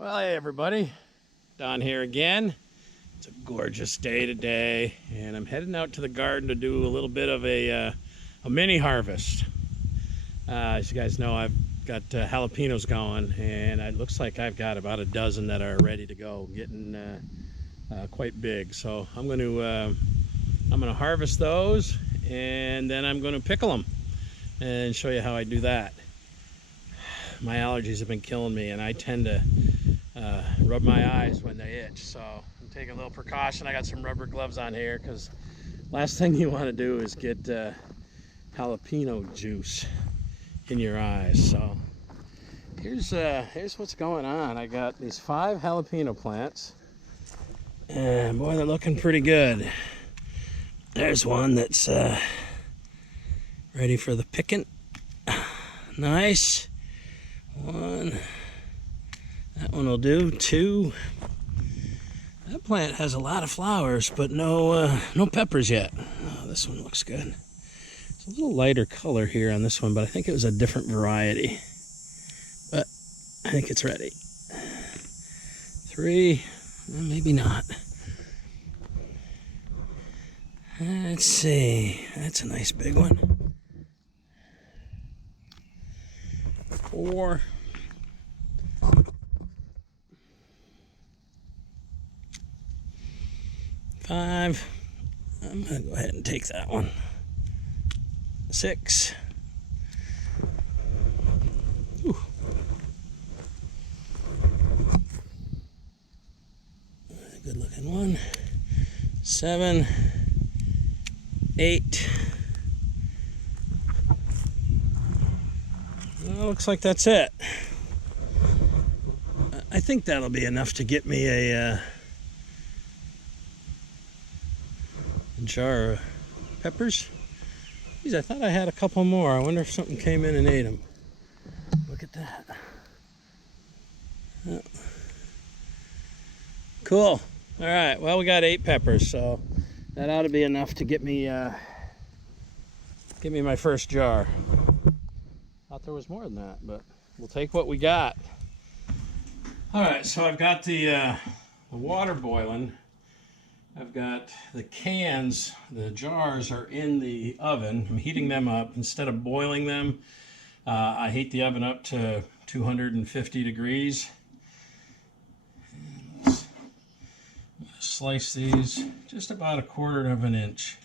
Well, hey everybody, Don here again. It's a gorgeous day today, and I'm heading out to the garden to do a little bit of a mini harvest. As you guys know, I've got jalapenos going, and it looks like I've got about a dozen that are ready to go, getting quite big. So I'm going to harvest those, and then I'm going to pickle them and show you how I do that. My allergies have been killing me, and I tend to rub my eyes when they itch, so I'm taking a little precaution. I got some rubber gloves on here because last thing you want to do is get jalapeno juice in your eyes. So here's what's going on. I got these 5 jalapeno plants, and boy, they're looking pretty good. There's one that's ready for the picking. Nice one. That one will do. 2. That plant has a lot of flowers, but no peppers yet. Oh, this one looks good. It's a little lighter color here on this one, but I think it was a different variety. But I think it's ready. 3, maybe not. Let's see. That's a nice big one. 4. 5. I'm gonna go ahead and take that one. 6. Ooh. Good looking one. 7. 8. Well, looks like that's it. I think that'll be enough to get me a jar of peppers. Geez, I thought I had a couple more. I wonder if something came in and ate them. Look at that. Oh. Cool. All right. Well, we got 8 peppers, so that ought to be enough to get me my first jar. Thought there was more than that, but we'll take what we got. All right. So I've got the water boiling. I've got the cans, the jars are in the oven. I'm heating them up. Instead of boiling them, I heat the oven up to 250 degrees. And let's slice these just about 1/4 of an inch.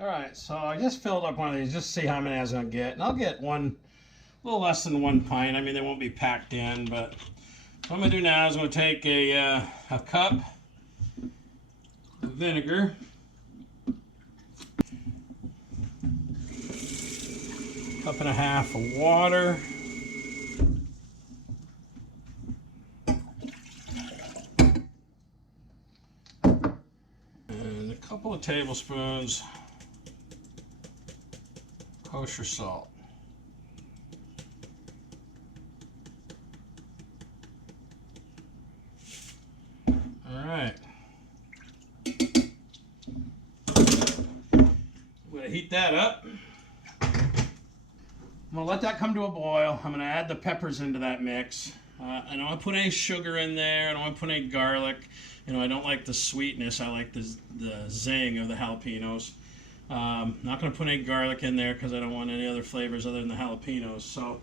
All right, so I just filled up one of these just to see how many I was going to get. And I'll get one, a little less than 1 pint. I mean, they won't be packed in, but what I'm going to do now is I'm going to take a cup of vinegar, cup and a half of water, and a couple of tablespoons kosher salt. All right. I'm going to heat that up. I'm going to let that come to a boil. I'm going to add the peppers into that mix. I don't want to put any sugar in there. I don't want to put any garlic. You know, I don't like the sweetness. I like the zing of the jalapenos. Not going to put any garlic in there because I don't want any other flavors other than the jalapenos. So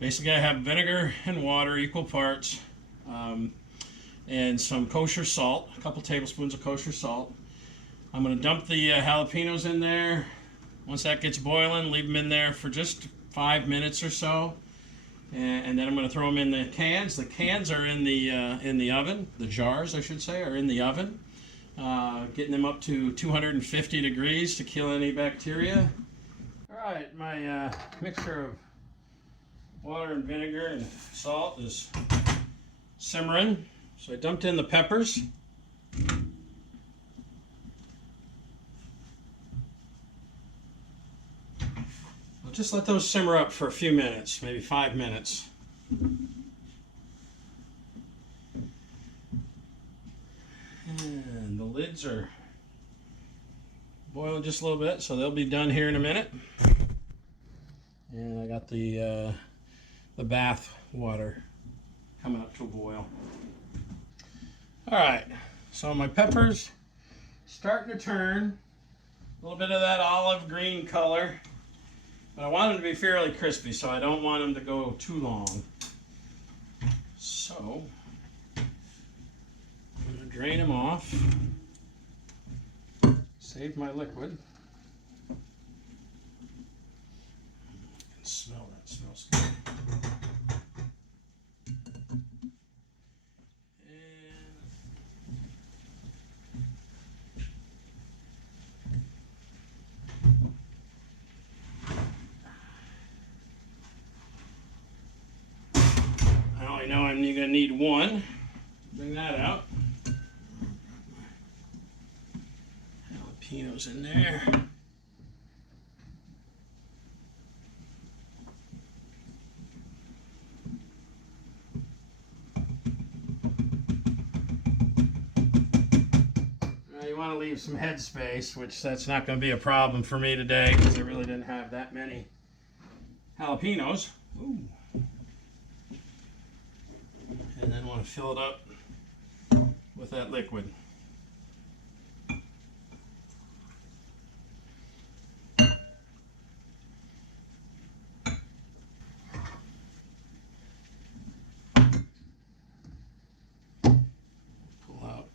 basically I have vinegar and water, equal parts, and some kosher salt, a couple tablespoons of kosher salt. I'm going to dump the jalapenos in there. Once that gets boiling, leave them in there for just 5 minutes or so. And then I'm going to throw them in the cans. The cans are in the oven. The jars, I should say, are in the oven. Getting them up to 250 degrees to kill any bacteria. All right, my mixture of water and vinegar and salt is simmering. So I dumped in the peppers. just let those simmer up for a few minutes, maybe 5 minutes. And the lids are boiling just a little bit, so they'll be done here in a minute. And I got the bath water coming up to a boil. All right, so my peppers starting to turn. A little bit of that olive green color. But I want them to be fairly crispy, so I don't want them to go too long. So, I'm going to drain them off. Save my liquid. I can smell that. It smells good. I know I'm going to need one. Bring that out. Jalapenos in there. You want to leave some head space, which that's not going to be a problem for me today because I really didn't have that many jalapenos. Ooh. And then want to fill it up with that liquid. Pull out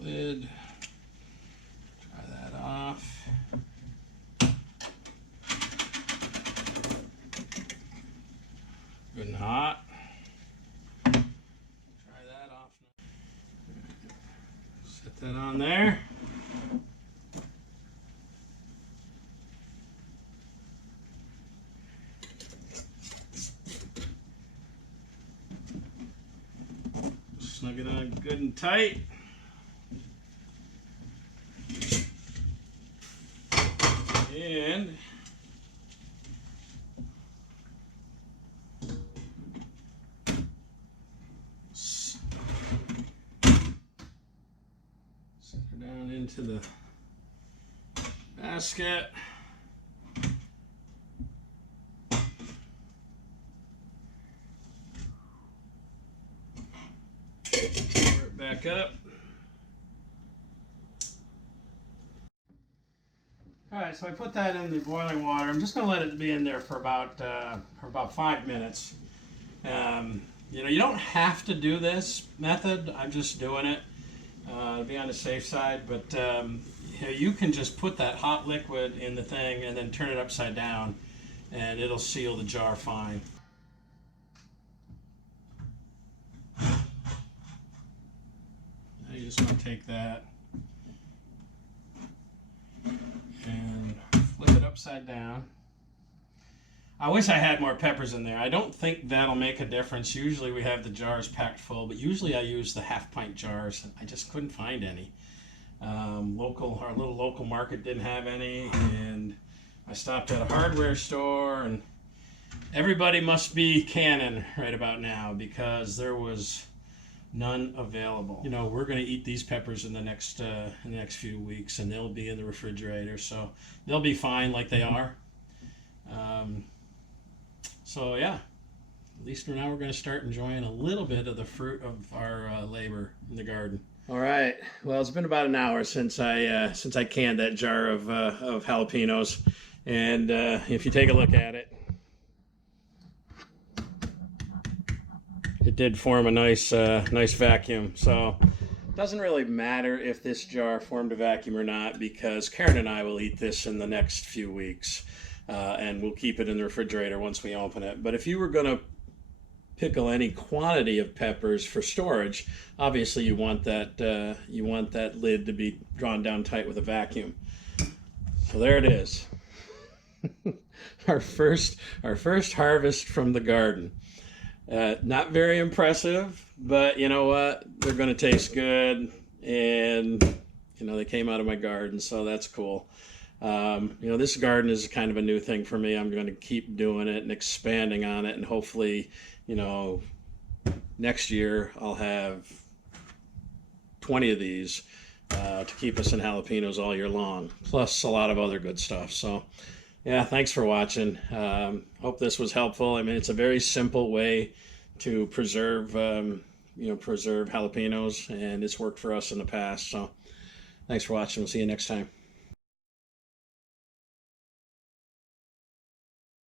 lid. Try that off. Good and hot. Try that off. Set that on there. Snug it on good and tight. And down into the basket. Pour it back up. All right, so I put that in the boiling water. I'm just going to let it be in there for about 5 minutes. You know, you don't have to do this method. I'm just doing it. To be on the safe side, but you know, you can just put that hot liquid in the thing and then turn it upside down and it'll seal the jar fine. Now you just want to take that and flip it upside down. I wish I had more peppers in there. I don't think that'll make a difference. Usually we have the jars packed full, but usually I use the half-pint jars. I just couldn't find any. Our little local market didn't have any, and I stopped at a hardware store, and everybody must be canning right about now because there was none available. You know, we're going to eat these peppers in the next few weeks, and they'll be in the refrigerator, so they'll be fine like they are. So yeah, at least now we're going to start enjoying a little bit of the fruit of our labor in the garden. All right. Well, it's been about an hour since I canned that jar of jalapenos, and if you take a look at it, it did form a nice vacuum. So it doesn't really matter if this jar formed a vacuum or not because Karen and I will eat this in the next few weeks. And we'll keep it in the refrigerator once we open it. But if you were going to pickle any quantity of peppers for storage, obviously you want that lid to be drawn down tight with a vacuum. So there it is, our first harvest from the garden. Not very impressive, but you know what? They're going to taste good, and you know they came out of my garden, so that's cool. You know, this garden is kind of a new thing for me. I'm going to keep doing it and expanding on it, and hopefully, you know, next year I'll have 20 of these to keep us in jalapenos all year long, plus a lot of other good stuff. So yeah, thanks for watching. Hope this was helpful. I mean, it's a very simple way to preserve preserve jalapenos, and it's worked for us in the past. So thanks for watching. We'll see you next time.